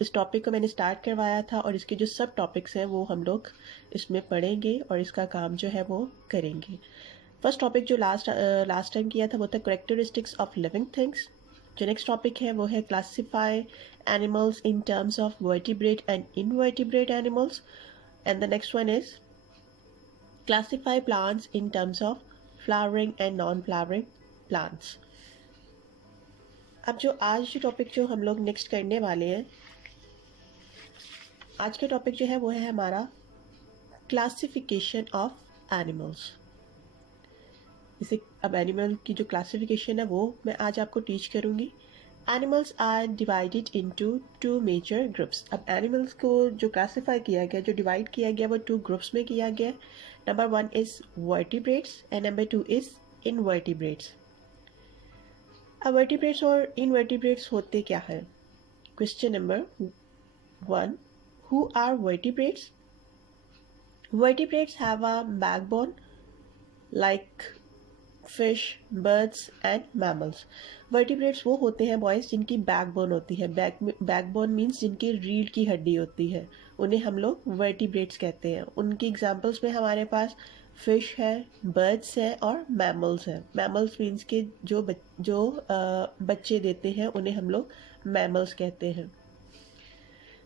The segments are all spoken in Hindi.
इस टॉपिक को मैंने स्टार्ट करवाया था और इसके जो सब टॉपिक्स हैं वो हम लोग इसमें पढ़ेंगे और इसका काम जो है वो करेंगे। फर्स्ट टॉपिक जो लास्ट टाइम किया था वो था करेक्टरिस्टिक्स ऑफ लिविंग थिंग्स। जो नेक्स्ट टॉपिक है वो है classify animals in terms of vertebrate and invertebrate animals, and the next one is classify plants in terms of flowering and non flowering plants. अब जो आज जो टॉपिक जो हम लोग नेक्स्ट करने वाले हैं, आज का टॉपिक जो है वो है हमारा क्लासिफिकेशन ऑफ एनिमल्स। इसे अब एनिमल की जो क्लासिफिकेशन है वो मैं आज आपको टीच करूंगी। Animals are divided into two major groups. अब एनिमल्स को जो क्लासिफाई किया गया, जो डिवाइड किया गया, वो टू ग्रुप्स में किया गया। Number 1 is vertebrates and number 2 is invertebrates. अब वर्टिब्रेट्स और इनवर्टिब्रेट्स होते क्या है? Question number 1, who are vertebrates? Vertebrates have a backbone like fish, birds and mammals. Vertebrates वो होते हैं बॉयज जिनकी बैकबोन होती है। बैकबोन मीन्स जिनकी रीढ़ की हड्डी होती है, उन्हें हम लोग वर्टिब्रेट्स कहते हैं। उनकी एग्जाम्पल्स में हमारे पास फिश है, बर्ड्स है और मैमल्स है। मैमल्स मीन्स के जो बच्चे देते हैं उन्हें हम लोग मैमल्स कहते हैं।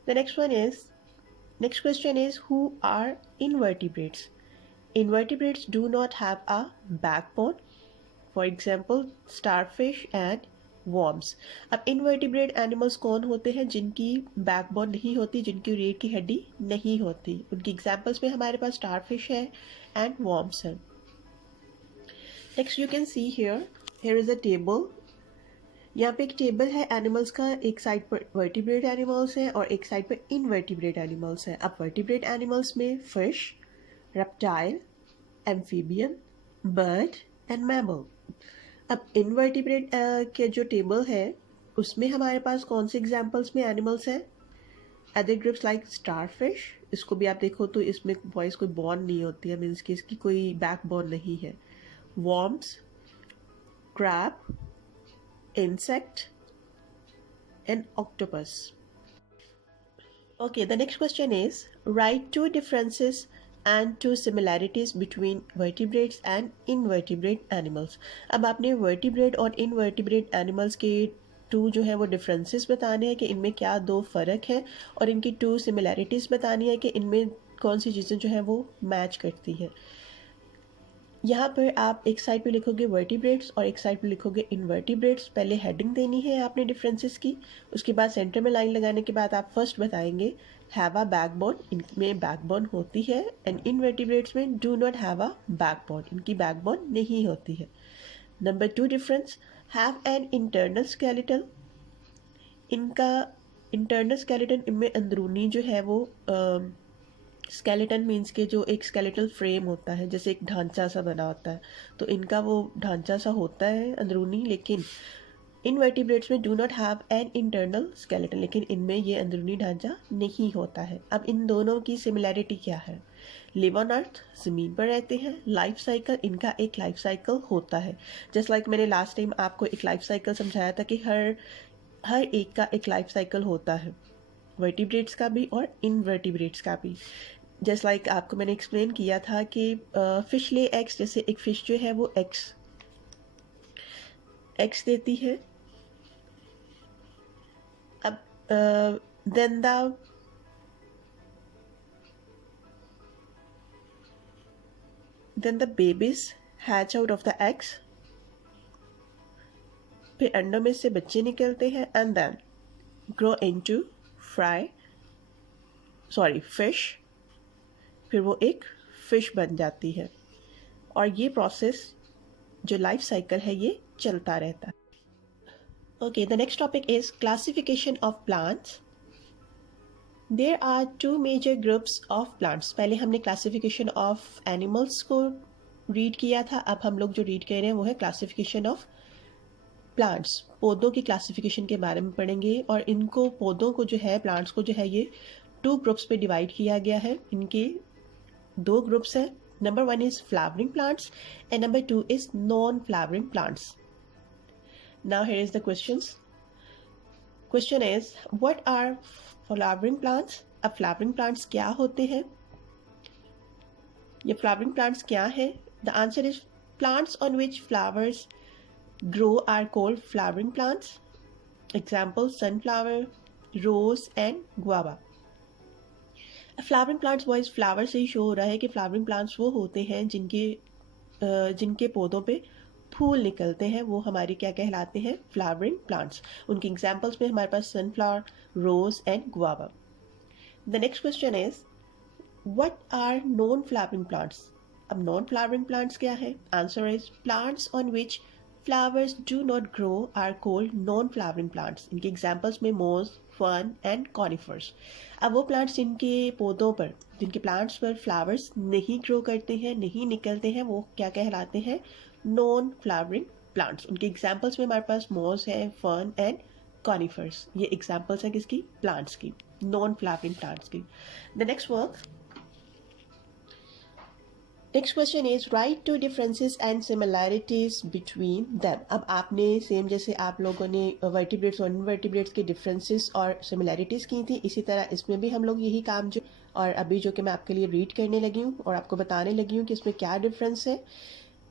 The next question is who are invertebrates? Invertebrates do not have a backbone. For example, starfish and worms. अब invertebrate animals कौन होते हैं जिनकी बैकबोन नहीं होती, जिनकी रीढ़ की हड्डी नहीं होती? उनकी एग्जाम्पल्स में हमारे पास starfish है and worms है। Next you can see here is a table. यहाँ पे एक टेबल है एनिमल्स का। एक साइड पर वर्टिब्रेट एनिमल्स हैं और एक साइड पर इनवर्टिब्रेट एनिमल्स हैं। अब वर्टिब्रेट एनिमल्स में fish, reptile, amphibian, bird and mammal. अब इनवर्टिब्रेट के जो टेबल है उसमें हमारे पास कौन से एग्जाम्पल्स में एनिमल्स हैं? Other groups like starfish. इसको भी आप देखो तो इसमें वॉइस कोई बॉन नहीं होती है, मीन्स कि इसकी कोई बैक बोन नहीं है। Worms, crab, insect and octopus. Okay, the next question is write two differences and two similarities between vertebrates and invertebrate animals. अब आपने vertebrate और invertebrate animals के टू जो है वो डिफरेंसेस बताने हैं कि इनमें क्या दो फ़र्क है, और इनकी टू सिमिलैरिटीज़ बतानी है कि इनमें कौन सी चीज़ें जो है वो मैच करती हैं। यहाँ पर आप एक साइड पे लिखोगे वर्टिब्रेट्स और एक साइड पे लिखोगे इनवर्टिब्रेट्स। पहले हेडिंग देनी है आपने डिफरेंसेस की, उसके बाद सेंटर में लाइन लगाने के बाद आप फर्स्ट बताएंगे हैव अ बैकबोन, इनमें बैकबोन होती है, एंड इनवर्टिब्रेट्स में do not have a backbone, इनकी बैकबोन नहीं होती है। Number 2 difference, have an internal skeleton. इनका इंटरनल स्केलेटन, इनमें अंदरूनी जो है वो स्केलेटन मीन्स के जो एक स्केलेटल फ्रेम होता है, जैसे एक ढांचा सा बना होता है, तो इनका वो ढांचा सा होता है अंदरूनी। लेकिन इनवर्टिब्रेट्स में do not have an internal skeleton, लेकिन इनमें ये अंदरूनी ढांचा नहीं होता है। अब इन दोनों की सिमिलैरिटी क्या है? लिव ऑन अर्थ, ज़मीन पर रहते हैं। लाइफ साइकिल, इनका एक लाइफ साइकिल होता है। जस्ट लाइक मैंने लास्ट टाइम आपको एक लाइफ साइकिल समझाया था कि हर एक का एक लाइफ साइकिल होता है, वर्टिब्रेट्स का भी और इनवर्टिब्रेट्स का भी। जस्ट लाइक आपको मैंने एक्सप्लेन किया था कि फिश ले एग्स, जैसे एक फिश जो है वो एग्स देती है। अब then the babies hatch out of the eggs, फिर अंडों में से बच्चे निकलते हैं and then grow into fish, फिर वो एक फिश बन जाती है। और ये प्रोसेस जो लाइफ साइकिल है ये चलता रहता है। Okay, the next topic is classification of plants. There are two major groups of plants. पहले हमने क्लासिफिकेशन ऑफ एनिमल्स को रीड किया था, अब हम लोग जो रीड कर रहे हैं वो है क्लासिफिकेशन ऑफ प्लांट्स। पौधों की क्लासिफिकेशन के बारे में पढ़ेंगे, और इनको पौधों को जो है, प्लांट्स को जो है ये टू ग्रुप्स पे डिवाइड किया गया है। इनके दो ग्रुप्स हैं। Number 1 is flowering plants and number 2 is non flowering plants. Now here is the questions. Question is what are flowering plants. अब फ्लावरिंग प्लांट्स क्या होते हैं? ये फ्लावरिंग प्लांट्स क्या है? The answer is plants on which flowers grow are called flowering plants. Example sunflower, rose and guava. Flowering plants boys flower से ही शो हो रहा है कि फ्लावरिंग प्लांट्स वो होते हैं जिनके पौधों पे फूल निकलते हैं, वो हमारे क्या कहलाते हैं? Flowering plants. उनके एग्जाम्पल्स में हमारे पास sunflower, rose and guava. The next question is what are non flowering plants. अब नॉन फ्लावरिंग प्लांट्स क्या है? Answer is plants on which flowers do not grow are called non-flowering plants. इनके एग्जाम्पल्स में मोज, फर्न एंड कॉनिफर्स। अब वो प्लांट्स जिनके प्लांट्स पर फ्लावर्स नहीं ग्रो करते हैं, नहीं निकलते हैं, वो क्या कहलाते हैं? Non flowering plants. उनके एग्जाम्पल्स में हमारे पास मोज है, फर्न एंड कॉनिफर्स। ये एग्जाम्पल्स हैं किसकी? प्लांट्स की, नॉन फ्लावरिंग प्लांट्स की। The next work, next question is write two differences and similarities between them. अब आपने सेम जैसे आप लोगों ने वर्टिब्रेट्स और इनवर्टिब्रेट्स के डिफरेंसेस और सिमिलैरिटीज की थी, इसी तरह इसमें भी हम लोग यही काम जो और अभी जो कि मैं आपके लिए रीड करने लगी हूँ और आपको बताने लगी हूँ कि इसमें क्या डिफरेंस है।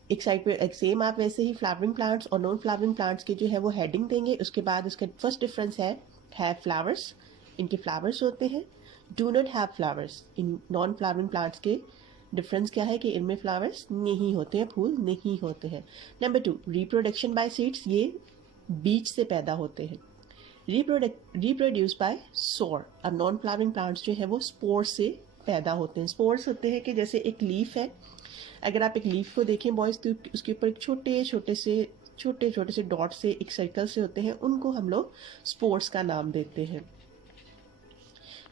एक साइड पे एक सेम आप वैसे ही फ्लावरिंग प्लांट्स और नॉन फ्लावरिंग प्लांट्स की जो है वो हेडिंग देंगे। उसके बाद इसका फर्स्ट डिफरेंस है फ्लावर्स, इनके फ्लावर्स होते हैं। Do not have flowers, in non flowering plants के डिफरेंस क्या है कि इनमें फ्लावर्स नहीं होते हैं, फूल नहीं होते हैं। नंबर 2, रिप्रोडक्शन बाय सीड्स, ये बीज से पैदा होते हैं। रिप्रोड्यूस बाय सोर। अब नॉन फ्लावरिंग प्लांट्स जो है वो स्पोर से पैदा होते हैं। स्पोर्स होते हैं कि जैसे एक लीफ है, अगर आप एक लीफ को देखें बॉयज तो उसके ऊपर एक छोटे छोटे से डॉट से, एक सर्कल से होते हैं, उनको हम लोग स्पोर्स का नाम देते हैं।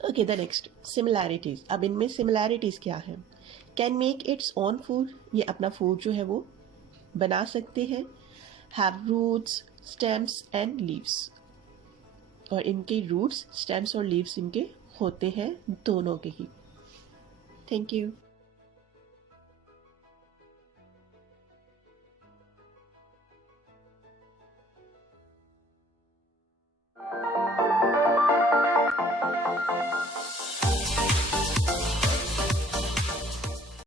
Okay, the next similarities. अब इनमें सिमिलैरिटीज क्या है? Can make its own food, ये अपना फूड जो है वो बना सकते हैं। Have roots, stems and leaves, और इनके रूट्स, स्टेम्स और लीव्स इनके होते हैं दोनों के ही। Thank you.